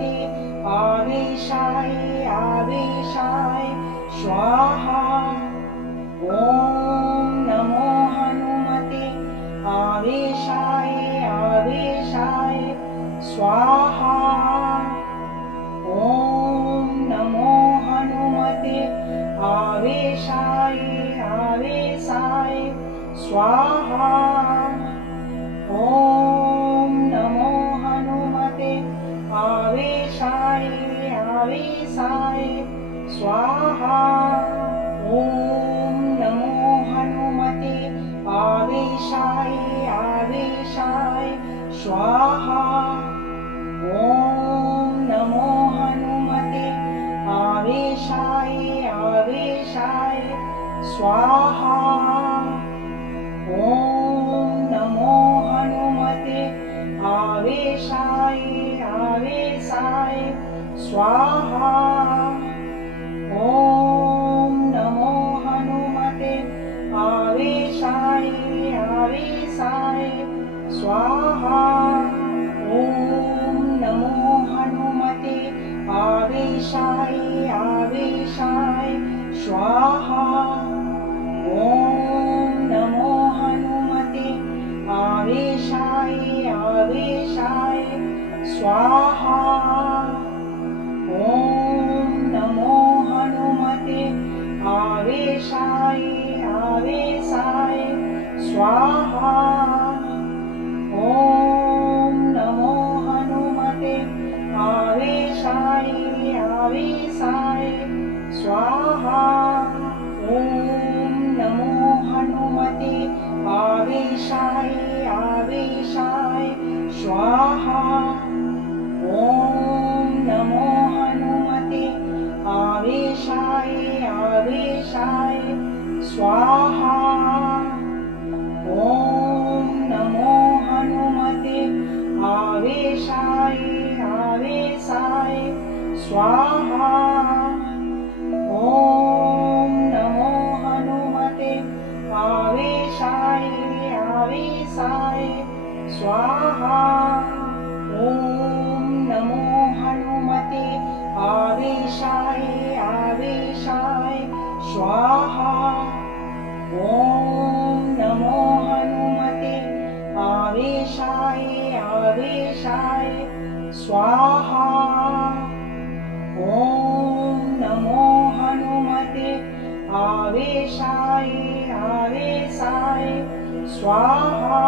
हनुमते आवेशाय आवेशाय स्वाहा। ॐ नमो हनुमते आवेशाय आवेशाय स्वाहा। ॐ नमो हनुमते आवेशाय आवेशाय स्वाहा। ॐ नमो हनुमते आवेशाय आवेशाय स्वाहा। ॐ नमो हनुमते आवेशाय आवेशाय स्वाहा। ॐ नमो हनुमते आवेशाय आवेशाय स्वाहा। ॐ नमो हनुमते आवेशाय आवेशाय स्वाहा। ॐ नमो हनुमते आवेशाय आवेशाय स्वाहा। ॐ नमो हनुमते आवेशाय आवेशाय स्वाहा। ॐ नमो हनुमते आवेशाय आवेशाय स्वाहा। ॐ नमो हनुमते आवेशाय आवेशाय स्वाहा। ॐ नमो हनुमते आवेशाय आवेशाय स्वाहा। ॐ नमो हनुमते आवेशाय आवेशाय स्वाहा। ॐ नमो हनुमते आवेशाय आवेशाय स्वाहा। ॐ नमो हनुमते आवेशाय आवेशाय स्वाहा। ॐ नमो हनुमते आवेशाय आवेशाय स्वाहा। ॐ नमो हनुमते आवेशाय आवेशाय स्वाहा। ॐ नमो हनुमते आवेशाय आवेशाय स्वाहा। ॐ नमो हनुमते आवेशाय आवेशाय स्वाहा।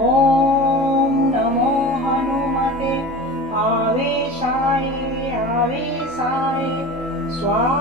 ॐ नमो हनुमते आवेशाय आवेशाय स्वाहा।